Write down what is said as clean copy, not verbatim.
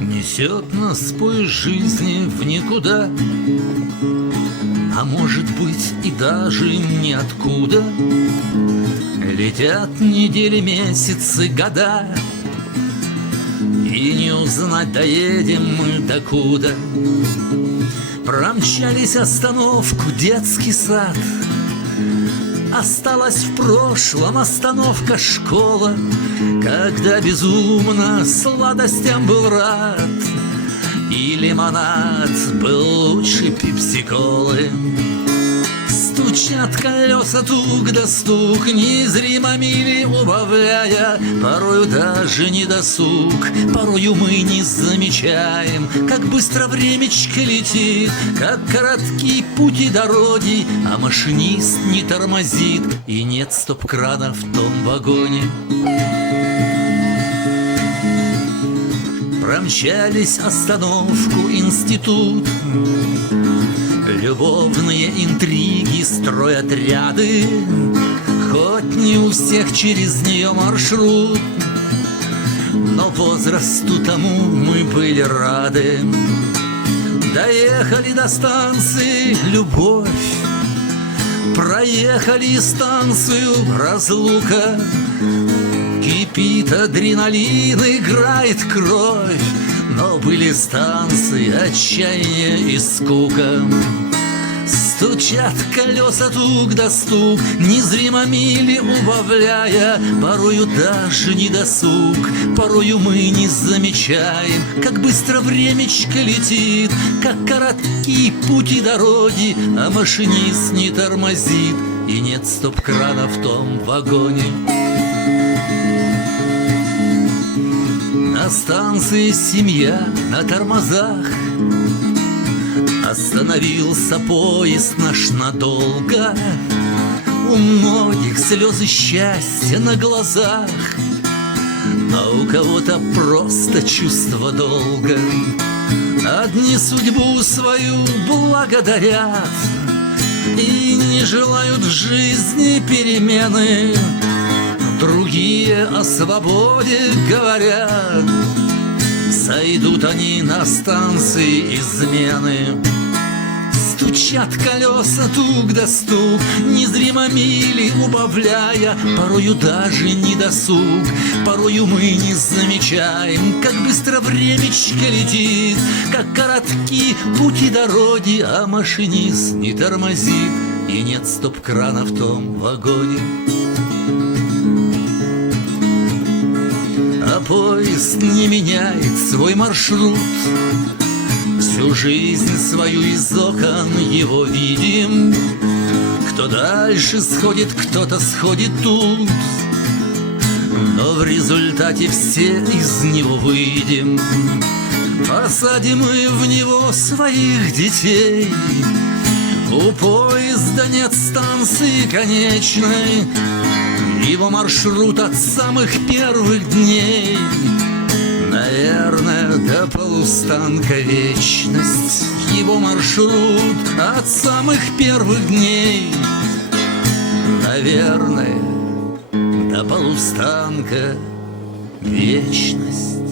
Несет нас поезд жизни в никуда, а может быть и даже ниоткуда. Летят недели, месяцы, года, и не узнать, доедем мы докуда. Промчались остановку, детский сад, осталась в прошлом остановка школа, когда безумно сладостям был рад, и лимонад был лучше пепси-колы. Стучат колеса тук да стук, незримо мили убавляя, порою даже недосуг, порою мы не замечаем, как быстро времечко летит, как короткий путь и дороги, а машинист не тормозит, и нет стоп-крана в том вагоне. Промчались остановку, институт, любовные интриги, стройотряды, хоть не у всех через нее маршрут, но возрасту тому мы были рады. Доехали до станции любовь, проехали станцию разлука, кипит адреналин, играет кровь, но были станции отчаяние и скука. Стучат колеса тук да стук, незримо мили убавляя, порою даже недосуг, порою мы не замечаем, как быстро времечко летит, как короткий путь и дороги, а машинист не тормозит, и нет стоп-крана в том вагоне. На станции семья на тормозах, остановился поезд наш надолго. У многих слезы счастья на глазах, а у кого-то просто чувство долга. Одни судьбу свою благодарят и не желают в жизни перемены, другие о свободе говорят, сойдут они на станции измены. Стучат колеса тук да стук, незримо мили убавляя, порою даже недосуг, порою мы не замечаем, как быстро времечко летит, как коротки пути дороги, а машинист не тормозит, и нет стоп-крана в том вагоне. А поезд не меняет свой маршрут, всю жизнь свою из окон его видим. Кто дальше сходит, кто-то сходит тут, но в результате все из него выйдем. Посадим мы в него своих детей, у поезда нет станции конечной, его маршрут от самых первых дней. Наверное, до полустанка вечность, его маршрут от самых первых дней. Наверное, до полустанка вечность.